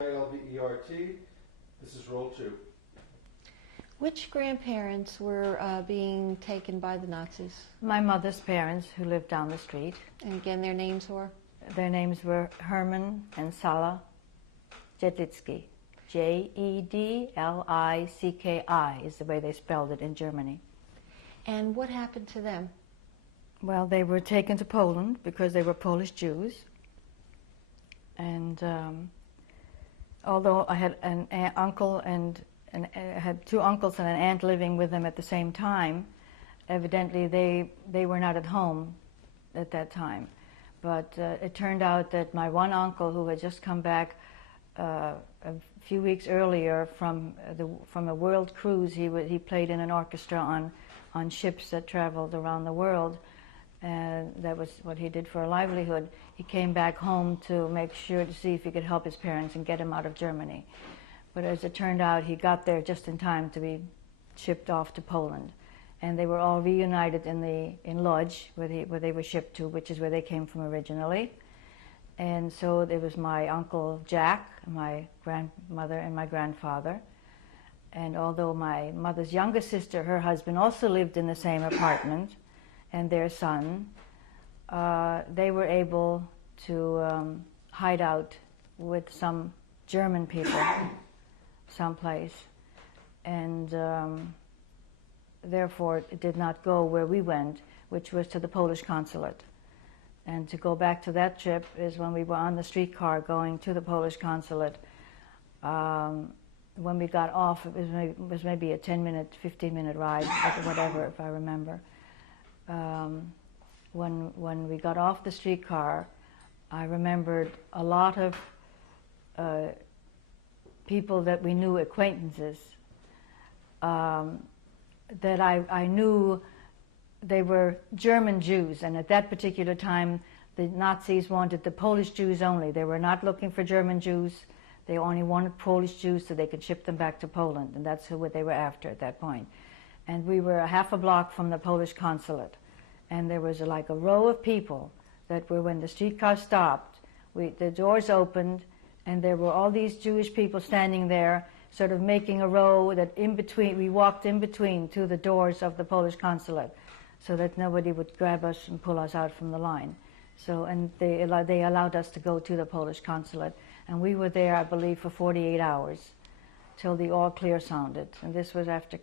Gilbert. This is roll 2. Which grandparents were being taken by the Nazis? My mother's parents, who lived down the street. And again, their names were? Their names were Herman and Sala Jedlicki. Jedlicki is the way they spelled it in Germany. And what happened to them? Well, they were taken to Poland because they were Polish Jews. And although I had an uncle and I had 2 uncles and an aunt living with them at the same time, evidently they were not at home at that time. But it turned out that my one uncle, who had just come back a few weeks earlier from a world cruise, he played in an orchestra on ships that traveled around the world, and that was what he did for a livelihood. He came back home to make sure to see if he could help his parents and get them out of Germany. But as it turned out, he got there just in time to be shipped off to Poland. And they were all reunited in Lodz, where they were shipped to, which is where they came from originally. And so there was my Uncle Jack, my grandmother, and my grandfather. And although my mother's youngest sister, her husband, also lived in the same apartment, and their son, they were able to hide out with some German people someplace. And therefore it did not go where we went, which was to the Polish consulate. And to go back to that trip is when we were on the streetcar going to the Polish consulate. When we got off, it was maybe a 10-minute, 15-minute ride, whatever, if I remember. When we got off the streetcar, I remembered a lot of people that we knew, acquaintances, that I knew they were German Jews, and at that particular time the Nazis wanted the Polish Jews only. They were not looking for German Jews. They only wanted Polish Jews so they could ship them back to Poland, and that's what they were after at that point. And we were a half a block from the Polish consulate, and there was like a row of people that were, when the streetcar stopped, the doors opened, and there were all these Jewish people standing there, sort of making a row that in between, we walked in between to the doors of the Polish consulate, so that nobody would grab us and pull us out from the line. So, and they allowed us to go to the Polish consulate, and we were there, I believe, for 48 hours, till the all clear sounded. And this was after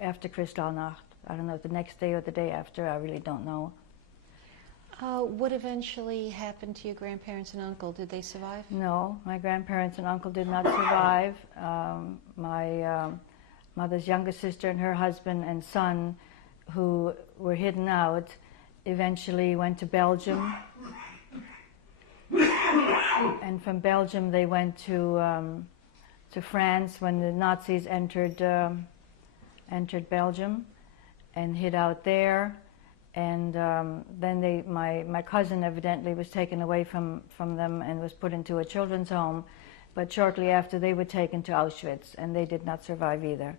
Kristallnacht. I don't know, the next day or the day after, I really don't know. What eventually happened to your grandparents and uncle? Did they survive? No, my grandparents and uncle did not survive. My mother's youngest sister and her husband and son, who were hidden out, eventually went to Belgium. And from Belgium they went to France when the Nazis entered Belgium and hid out there. And then my cousin evidently was taken away from them and was put into a children's home. But shortly after, they were taken to Auschwitz, and they did not survive either.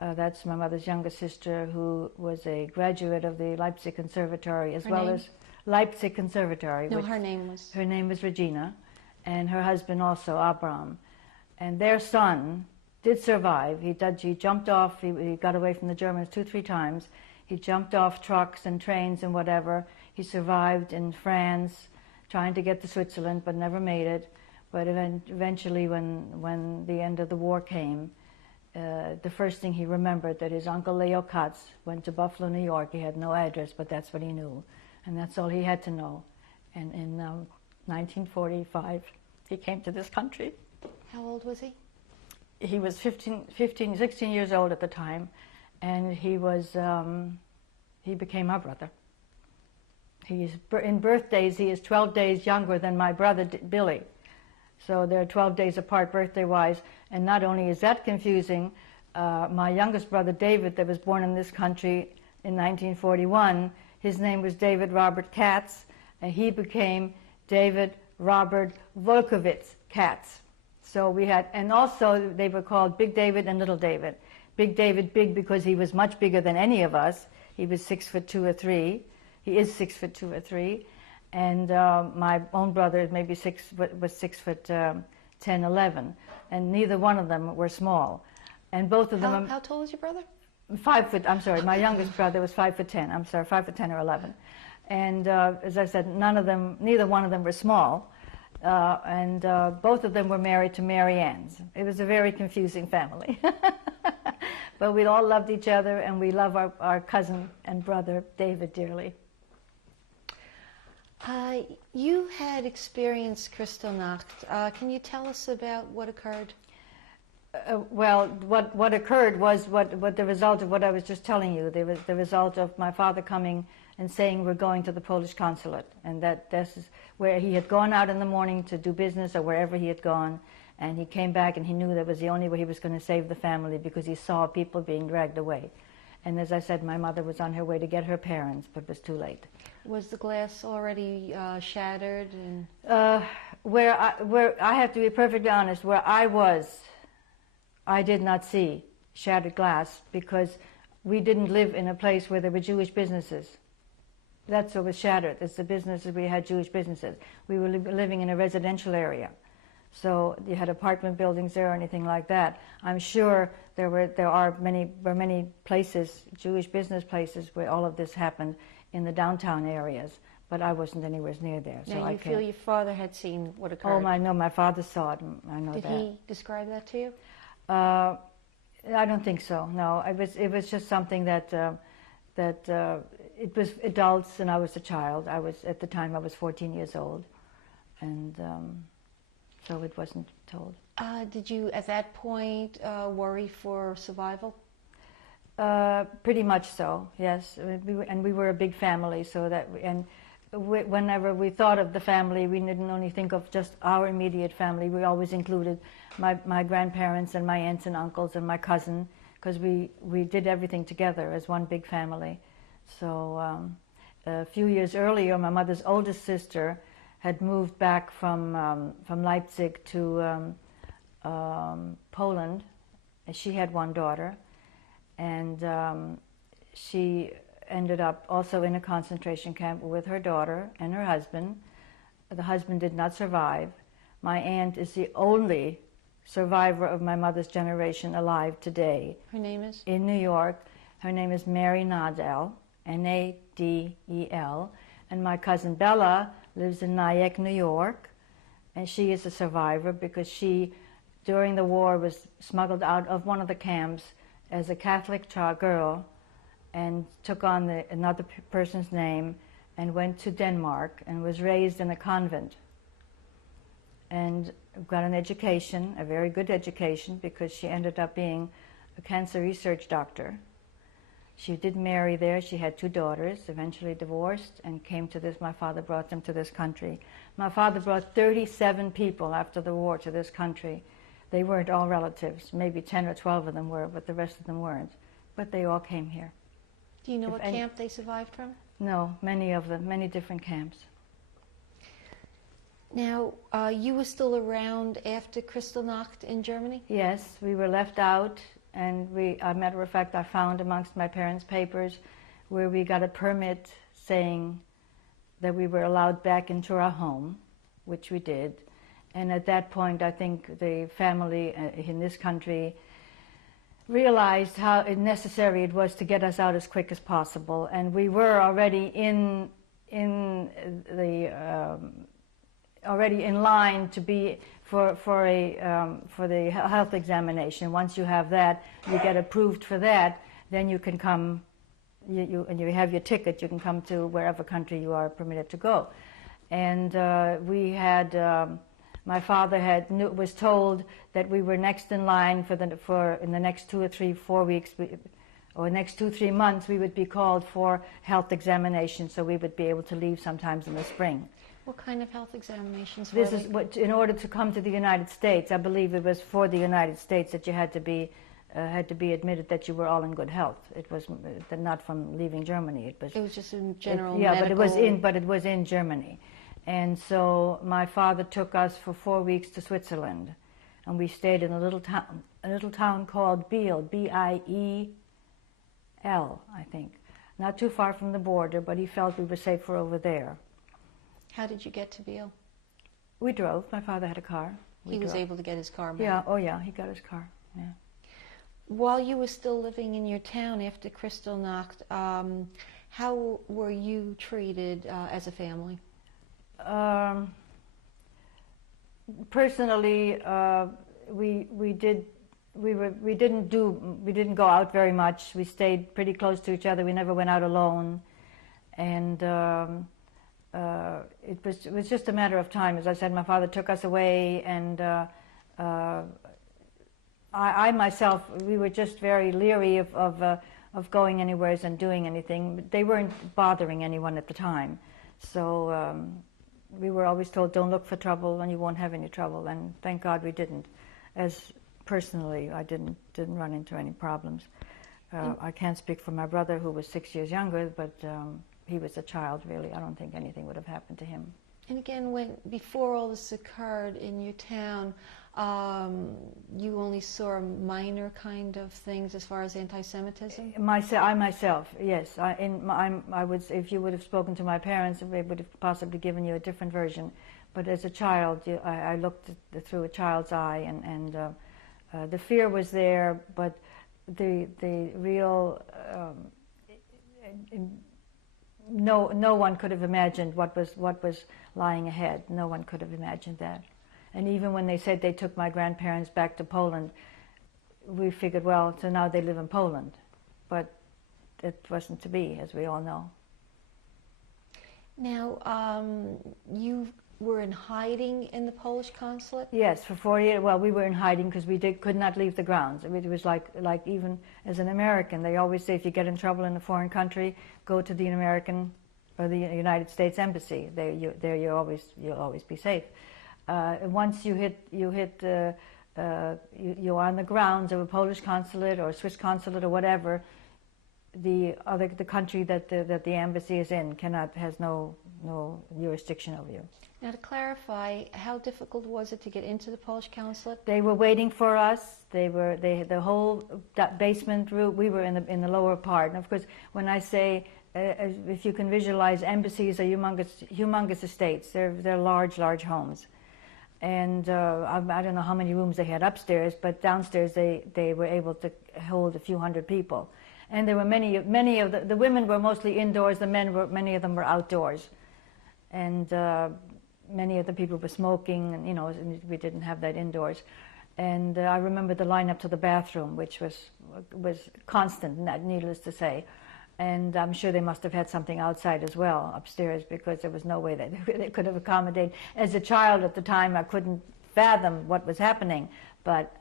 That's my mother's youngest sister, who was a graduate of the Leipzig Conservatory, as well as Leipzig Conservatory. No, her name was? Her name was Regina, and her husband also, Abraham. And their son did survive. He jumped off, he got away from the Germans 2-3 times. He jumped off trucks and trains and whatever. He survived in France, trying to get to Switzerland, but never made it. But eventually, when the end of the war came, the first thing he remembered, that his uncle Leo Katz went to Buffalo, New York. He had no address, but that's what he knew. And that's all he had to know. And in 1945, he came to this country. How old was he? He was 16 years old at the time. And he became our brother. In birthdays, he is 12 days younger than my brother Billy. So they're 12 days apart birthday-wise. And not only is that confusing, my youngest brother David, that was born in this country in 1941, his name was David Robert Katz, and he became David Robert Volkowitz Katz. So we had, and also they were called Big David and Little David. Big David, big because he was much bigger than any of us. He was 6'2" or 3". He is 6'2" or 3". And my own brother maybe was 6'2" 10, 11, and neither one of them were small. And both of them... How tall is your brother? 5 foot, I'm sorry, my youngest brother was 5'10", I'm sorry, 5'10" or 11. And as I said, neither one of them were small. And both of them were married to Mary Ann's. It was a very confusing family. But we all loved each other, and we love our cousin and brother, David, dearly. You had experienced Kristallnacht. Can you tell us about what occurred? Well, what occurred was what the result of what I was just telling you. There was the result of my father coming and saying we're going to the Polish consulate, and this is where he had gone out in the morning to do business or wherever he had gone, and he came back and he knew that was the only way he was going to save the family because he saw people being dragged away. And as I said, my mother was on her way to get her parents, but was too late. Was the glass already shattered? Where I have to be perfectly honest, where I was, I did not see shattered glass because we didn't live in a place where there were Jewish businesses. That's what was shattered. It's the businesses, we had Jewish businesses. We were living in a residential area. So you had apartment buildings there or anything like that. I'm sure there were many places, Jewish business places, where all of this happened in the downtown areas, but I wasn't anywhere near there. So now you feel your father had seen what occurred? Oh, I know, my father saw it. I know that. Did he describe that to you? I don't think so. No, it was just something that it was adults and I was a child. At the time I was 14 years old, and so it wasn't told. Did you at that point worry for survival? Pretty much so. Yes, we were a big family, so that whenever we thought of the family, we didn't only think of just our immediate family. We always included my grandparents and my aunts and uncles and my cousin, because we did everything together as one big family. So a few years earlier, my mother's oldest sister had moved back from Leipzig to Poland. She had one daughter, and she ended up also in a concentration camp with her daughter and her husband. The husband did not survive. My aunt is the only survivor of my mother's generation alive today. Her name is? In New York. Her name is Mary Nadel, Nadel. And my cousin Bella lives in Nyack, New York. And she is a survivor because she, during the war, was smuggled out of one of the camps as a Catholic girl, and took on another person's name and went to Denmark and was raised in a convent and got an education, a very good education, because she ended up being a cancer research doctor. She did marry there. She had 2 daughters, eventually divorced, and came to this. My father brought them to this country. My father brought 37 people after the war to this country. They weren't all relatives. Maybe 10 or 12 of them were, but the rest of them weren't. But they all came here. Do you know what camp they survived from? No, many of them, many different camps. Now, you were still around after Kristallnacht in Germany? Yes, we were left out, and as a matter of fact, I found amongst my parents' papers where we got a permit saying that we were allowed back into our home, which we did. And at that point, I think the family in this country realized how necessary it was to get us out as quick as possible. And we were already already in line to be for the health examination. Once you have that, you get approved for that, then you can come. And you have your ticket. You can come to wherever country you are permitted to go. And we had. My father was told that we were next in line in the next 2 or 3, 4 weeks, or next 2, 3 months, we would be called for health examinations, so we would be able to leave sometimes in the spring. What kind of health examinations? This is in order to come to the United States. I believe it was for the United States that you had to be admitted that you were all in good health. It was not from leaving Germany. It was just in general. Yeah, medical. but it was in Germany. And so my father took us for 4 weeks to Switzerland, and we stayed in a little town called Biel, B-I-E-L, I think. Not too far from the border, but he felt we were safer over there. How did you get to Biel? We drove. My father had a car. He was able to get his car back. Yeah, oh yeah, he got his car, yeah. While you were still living in your town after Kristallnacht, how were you treated as a family? Personally, we didn't go out very much. We stayed pretty close to each other. We never went out alone, and it was just a matter of time. As I said, my father took us away, and I myself, we were just very leery of going anywhere and doing anything. They weren't bothering anyone at the time, so we were always told, don't look for trouble and you won't have any trouble, and thank God we didn't. As personally, I didn't run into any problems. I can't speak for my brother, who was 6 years younger, but he was a child, really. I don't think anything would have happened to him. And again, before all this occurred in your town, you only saw minor kind of things as far as anti-Semitism? I myself, yes. I would, if you would have spoken to my parents, they would have possibly given you a different version. But as a child, I looked through a child's eye, and the fear was there, but the real no one could have imagined what was lying ahead. No one could have imagined that. And even when they said they took my grandparents back to Poland, we figured, well, so now they live in Poland. But it wasn't to be, as we all know. Now, you were in hiding in the Polish consulate? Yes, for 4 years. Well, we were in hiding because we could not leave the grounds. It was like even as an American, they always say if you get in trouble in a foreign country, go to the American or the United States Embassy. You'll always be safe. Once you're on the grounds of a Polish consulate or a Swiss consulate or whatever, the country that the embassy is in has no jurisdiction over you. Now, to clarify, how difficult was it to get into the Polish consulate? They were waiting for us. The whole basement route. We were in the lower part. And of course, when I say, if you can visualize, embassies are humongous estates. They're large homes. And I don't know how many rooms they had upstairs, but downstairs they were able to hold a few hundred people. And there were many of the women were mostly indoors. Many of them were outdoors, and many of the people were smoking. And we didn't have that indoors. And I remember the line up to the bathroom, which was constant, needless to say. And I'm sure they must have had something outside as well, upstairs, because there was no way that they could have accommodated. As a child at the time, I couldn't fathom what was happening. But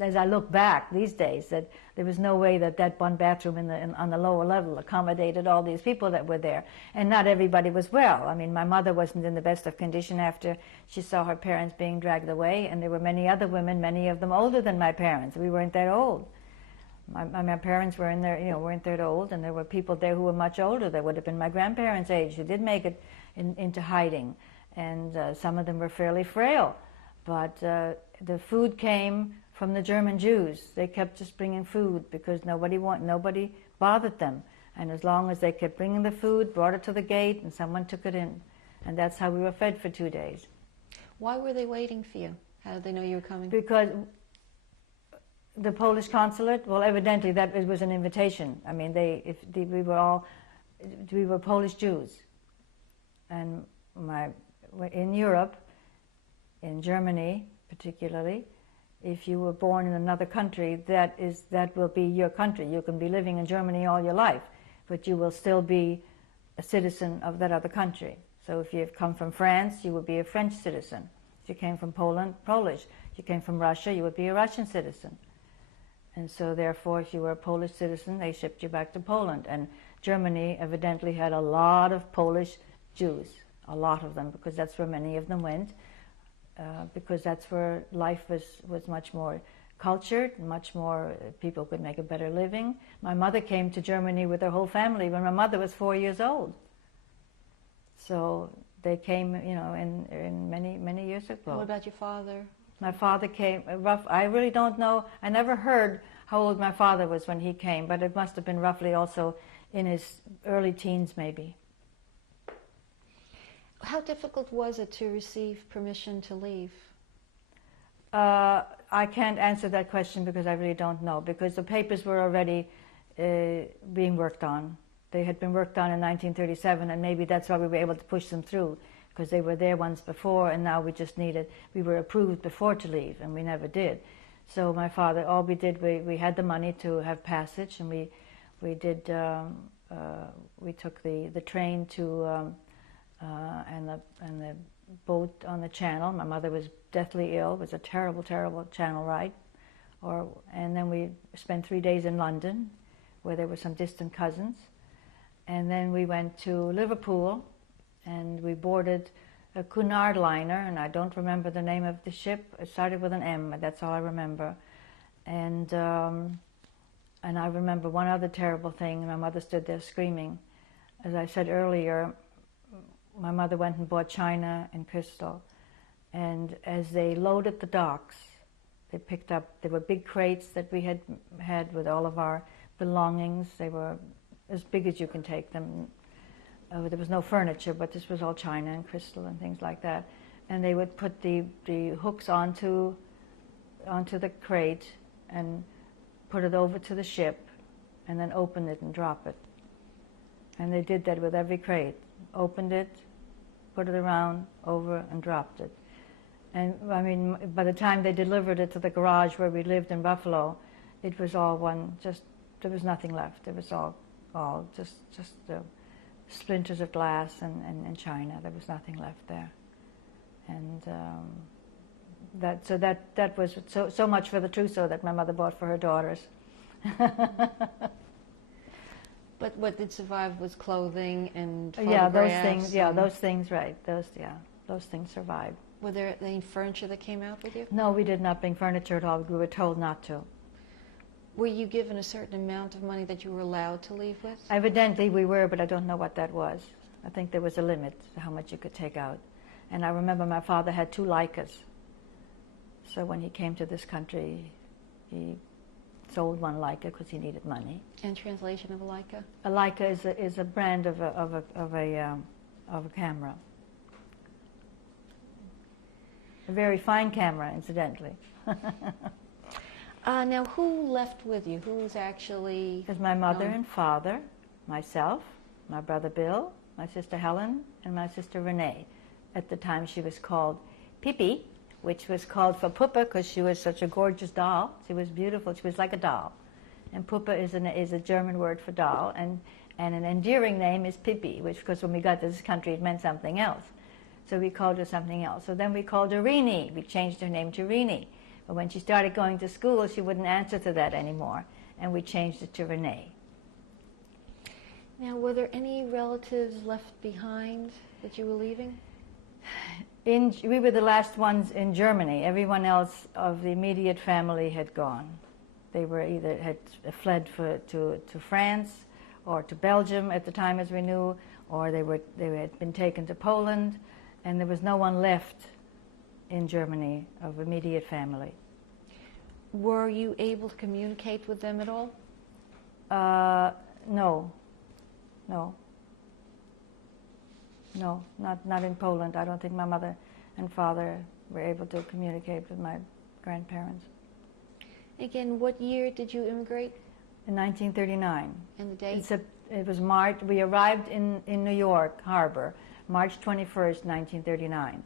as I look back these days, that there was no way that one bathroom on the lower level accommodated all these people that were there. And not everybody was well. I mean, my mother wasn't in the best of condition after she saw her parents being dragged away. And there were many other women, many of them older than my parents. We weren't that old. My parents were weren't that old, and there were people there who were much older. They would have been my grandparents' age who did make it into hiding, and some of them were fairly frail. But the food came from the German Jews. They kept just bringing food because nobody bothered them, and as long as they kept bringing the food, brought it to the gate, and someone took it in, and that's how we were fed for 2 days. Why were they waiting for you? How did they know you were coming? Because the Polish consulate, well, evidently it was an invitation. I mean, we were Polish Jews, and in Europe, in Germany particularly, if you were born in another country, that will be your country. You can be living in Germany all your life, but you will still be a citizen of that other country. So if you've come from France, you would be a French citizen. If you came from Poland, Polish. If you came from Russia, you would be a Russian citizen. And so therefore, if you were a Polish citizen, they shipped you back to Poland. And Germany evidently had a lot of Polish Jews, a lot of them, because that's where many of them went, because that's where life was much more cultured, much more, people could make a better living. My mother came to Germany with her whole family when my mother was 4 years old. So they came, in many years ago. What about your father? My father came, I really don't know. I never heard how old my father was when he came, but it must have been roughly also in his early teens, maybe. How difficult was it to receive permission to leave? I can't answer that question because I really don't know, because the papers were already being worked on. They had been worked on in 1937, and maybe that's why we were able to push them through, because they were there once before, and now we were approved before to leave, and we never did. So my father, all we did, we had the money to have passage, and we took the train to and the boat on the channel. My mother was deathly ill. It was a terrible, terrible channel ride. And then we spent 3 days in London, where there were some distant cousins. And then we went to Liverpool, and we boarded a Cunard liner, and I don't remember the name of the ship. It started with an M, that's all I remember. And I remember one other terrible thing. My mother stood there screaming. As I said earlier, my mother went and bought china and crystal. And as they loaded the docks, they picked up, there were big crates that we had with all of our belongings. They were as big as you can take them. There was no furniture, but this was all china and crystal and things like that. And they would put the hooks onto the crate and put it over to the ship, and then open it and drop it. And they did that with every crate. Opened it, put it around, over, and dropped it. And I mean, by the time they delivered it to the garage where we lived in Buffalo, it was all there was nothing left. It was all just the splinters of glass and china. There was nothing left there. And that was so much for the trousseau that my mother bought for her daughters. But what did survive was clothing and yeah, those photographs. things. Yeah, those things. Right. Those things survived. Were there any furniture that came out with you? No, we did not bring furniture at all. We were told not to. Were you given a certain amount of money that you were allowed to leave with? Evidently we were, but I don't know what that was. I think there was a limit to how much you could take out. And I remember my father had 2 Leicas. So when he came to this country, he sold 1 Leica because he needed money. And translation of a Leica? A Leica is a brand of a camera. A very fine camera, incidentally. Now, who left with you? Who was actually... It was my mother and father, myself, my brother Bill, my sister Helen, and my sister Renee. At the time she was called Pippi, which was called for Puppe because she was such a gorgeous doll. She was beautiful. She was like a doll. And Puppe is a German word for doll, and an endearing name is Pippi, which, because when we got to this country, it meant something else. So we called her something else. So then we called her Rini. We changed her name to Rini. But when she started going to school, she wouldn't answer to that anymore, and we changed it to Renee. Now, were there any relatives left behind that you were leaving? We were the last ones in Germany. Everyone else of the immediate family had gone. They were either had fled to France or to Belgium at the time, as we knew, or they had been taken to Poland, and there was no one left in Germany of immediate family. Were you able to communicate with them at all? No, not in Poland. I don't think my mother and father were able to communicate with my grandparents. Again, what year did you immigrate? In 1939. And the date? It was March. We arrived in New York Harbor, March 21st, 1939.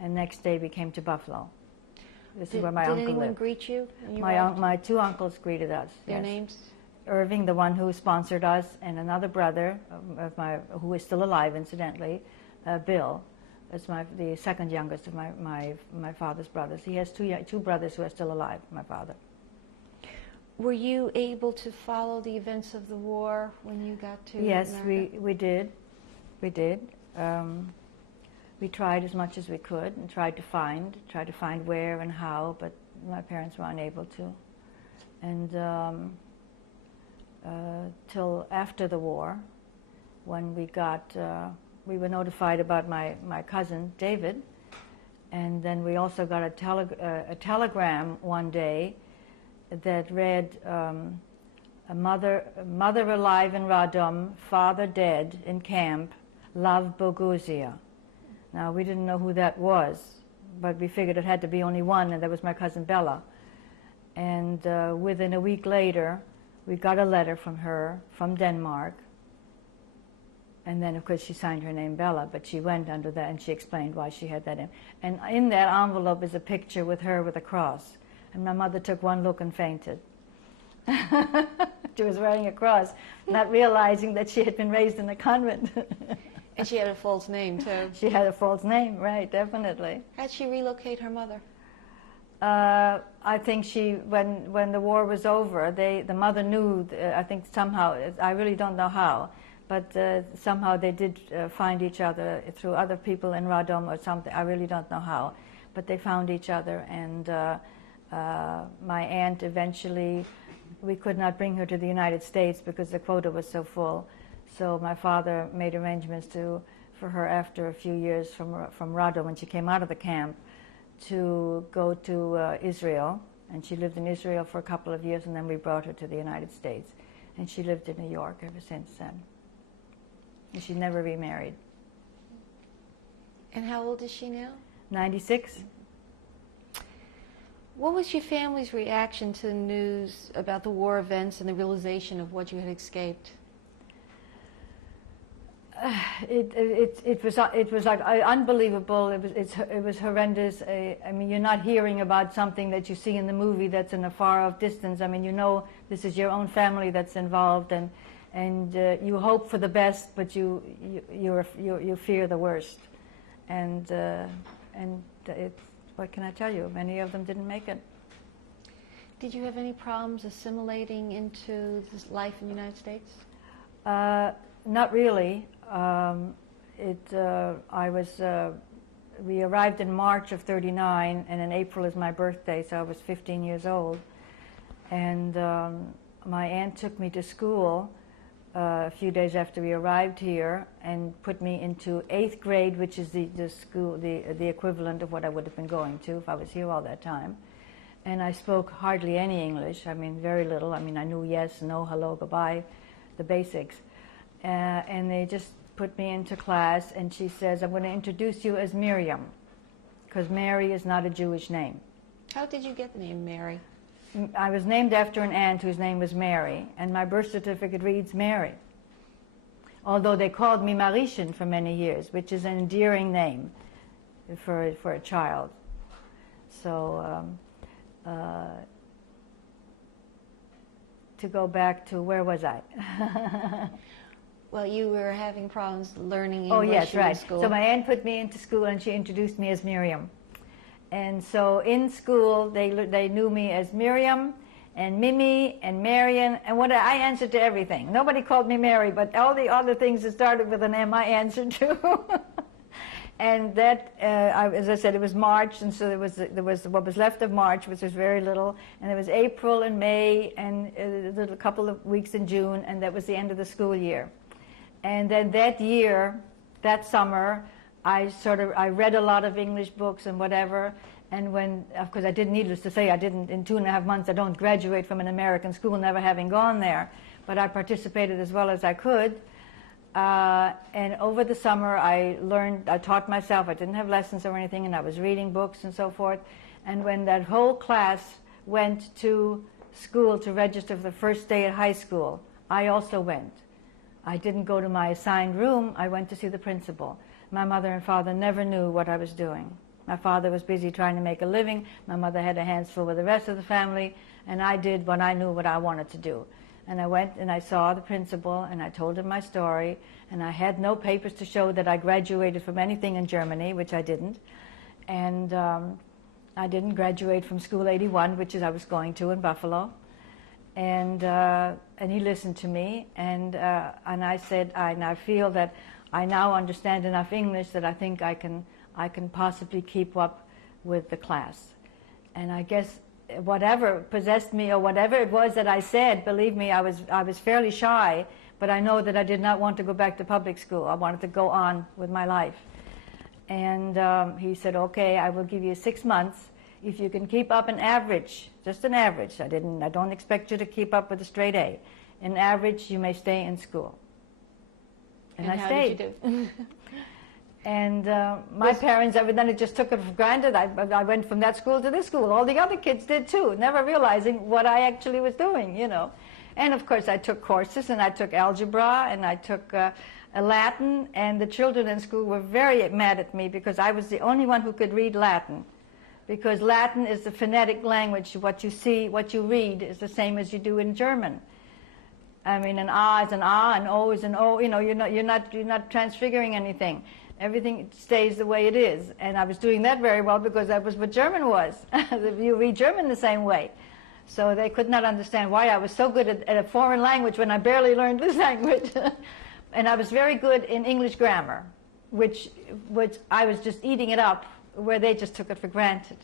And next day we came to Buffalo. This is where my uncle lived. Did anyone greet you? My 2 uncles greeted us. Their yes. names? Irving, the one who sponsored us, and another brother who is still alive, incidentally, Bill. That's the second youngest of my father's brothers. He has 2 brothers who are still alive, my father. Were you able to follow the events of the war when you got to Yes, America? we did. We did. We tried as much as we could and tried to find where and how, but my parents were unable to. And till after the war, when we were notified about my cousin David, and then we also got a telegram one day that read, a mother alive in Radom, father dead in camp, love Bogusia. Now, we didn't know who that was, but we figured it had to be only one, and that was my cousin Bella. And within a week later, we got a letter from her from Denmark. And then, of course, she signed her name Bella, but she went under that, and she explained why she had that in. And in that envelope is a picture with her with a cross. And my mother took one look and fainted. She was wearing a cross, not realizing that she had been raised in a convent. And she had a false name, too. She had a false name, right, definitely. How'd she relocate her mother? I think when the war was over, the mother knew, I think somehow, I really don't know how, but somehow they did find each other through other people in Radom or something. I really don't know how, but they found each other, and my aunt eventually, we could not bring her to the United States because the quota was so full. So my father made arrangements for her after a few years from Radom, when she came out of the camp, to go to Israel. And she lived in Israel for a couple of years, and then we brought her to the United States. And she lived in New York ever since then. And she never remarried. And how old is she now? 96. What was your family's reaction to the news about the war events and the realization of what you had escaped? It was like unbelievable. It was horrendous. I mean, you're not hearing about something that you see in the movie that's in a far off distance. I mean, you know this is your own family that's involved, and you hope for the best, but you fear the worst. And what can I tell you? Many of them didn't make it. Did you have any problems assimilating into this life in the United States? Not really. We arrived in March of '39, and in April is my birthday, so I was 15 years old. And my aunt took me to school a few days after we arrived here, and put me into 8th grade, which is the equivalent of what I would have been going to if I was here all that time. And I spoke hardly any English. I mean, very little. I mean, I knew yes, no, hello, goodbye, the basics. And they just put me into class, and she says, I'm going to introduce you as Miriam, because Mary is not a Jewish name. How did you get the name Mary? I was named after an aunt whose name was Mary, and my birth certificate reads Mary. Although they called me Marishin for many years, which is an endearing name for a child. So to go back to, where was I? Well, you were having problems learning English. Oh, yes, right. in school. So my aunt put me into school, and she introduced me as Miriam. And so in school, they knew me as Miriam and Mimi and Marion, and I answered to everything. Nobody called me Mary, but all the other things that started with an M I answered to. And that, as I said, it was March, and so there was what was left of March, which was very little, and there was April and May, and a couple of weeks in June, and that was the end of the school year. And then that year, that summer, I read a lot of English books and whatever, and of course I didn't, needless to say, I didn't, in 2.5 months, I don't graduate from an American school, never having gone there, but I participated as well as I could. And over the summer I taught myself, I didn't have lessons or anything, and I was reading books and so forth. And when that whole class went to school to register for the first day at high school, I also went. I didn't go to my assigned room, I went to see the principal. My mother and father never knew what I was doing. My father was busy trying to make a living, my mother had her hands full with the rest of the family, and I did what I knew what I wanted to do. And I went and I saw the principal, and I told him my story, and I had no papers to show that I graduated from anything in Germany, which I didn't. And I didn't graduate from School 81, which is I was going to in Buffalo. And he listened to me, and I said, I feel that I now understand enough English that I think I can possibly keep up with the class. And I guess whatever possessed me, or whatever it was that I said, believe me, I was fairly shy, but I know that I did not want to go back to public school. I wanted to go on with my life. And he said, okay, I will give you 6 months. If you can keep up an average, just an average, I don't expect you to keep up with a straight A. An average, you may stay in school. And I how stayed. did you do? And my parents evidently just took it for granted. I went from that school to this school. All the other kids did too, never realizing what I actually was doing, you know. And of course I took courses, and I took algebra, and I took Latin, and the children in school were very mad at me because I was the only one who could read Latin. Because Latin is the phonetic language. What you see, what you read is the same as you do in German. I mean, an A is an A, an O is an O. You know, you're not transfiguring anything. Everything stays the way it is. And I was doing that very well because that was what German was. You read German the same way. So they could not understand why I was so good at a foreign language when I barely learned this language. And I was very good in English grammar, which I was just eating it up, where they just took it for granted.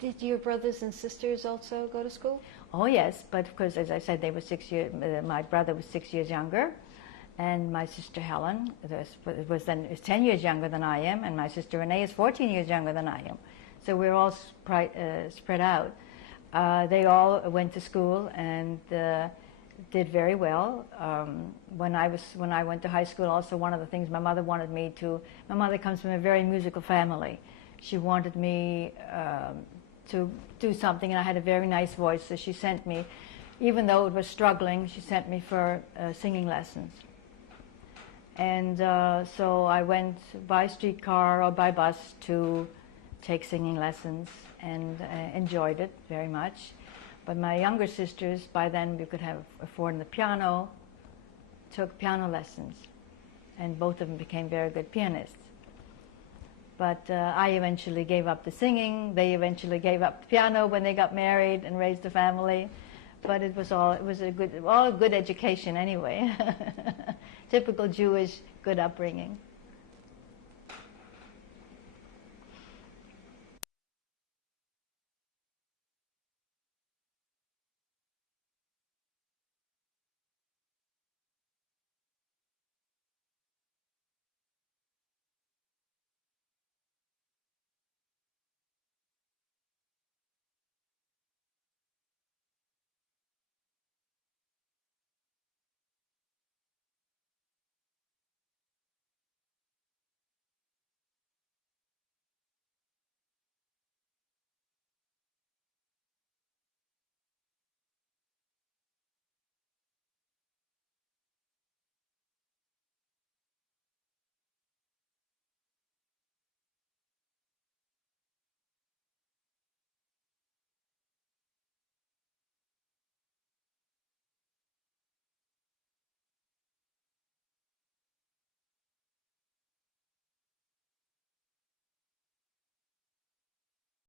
Did your brothers and sisters also go to school? Oh yes, but of course, as I said, they were 6 years. My brother was 6 years younger, and my sister Helen was 10 years younger than I am, and my sister Renee is 14 years younger than I am. So we're all spread out. They all went to school and did very well. When I went to high school, also one of the things my mother wanted me to. My mother comes from a very musical family. She wanted me to do something, and I had a very nice voice, so she sent me, even though it was struggling, she sent me for singing lessons. And so I went by streetcar or by bus to take singing lessons, and enjoyed it very much. But my younger sisters, by then we could afford the piano, took piano lessons, and both of them became very good pianists. But I eventually gave up the singing. They eventually gave up the piano when they got married and raised a family. But it was a good education anyway. Typical Jewish good upbringing.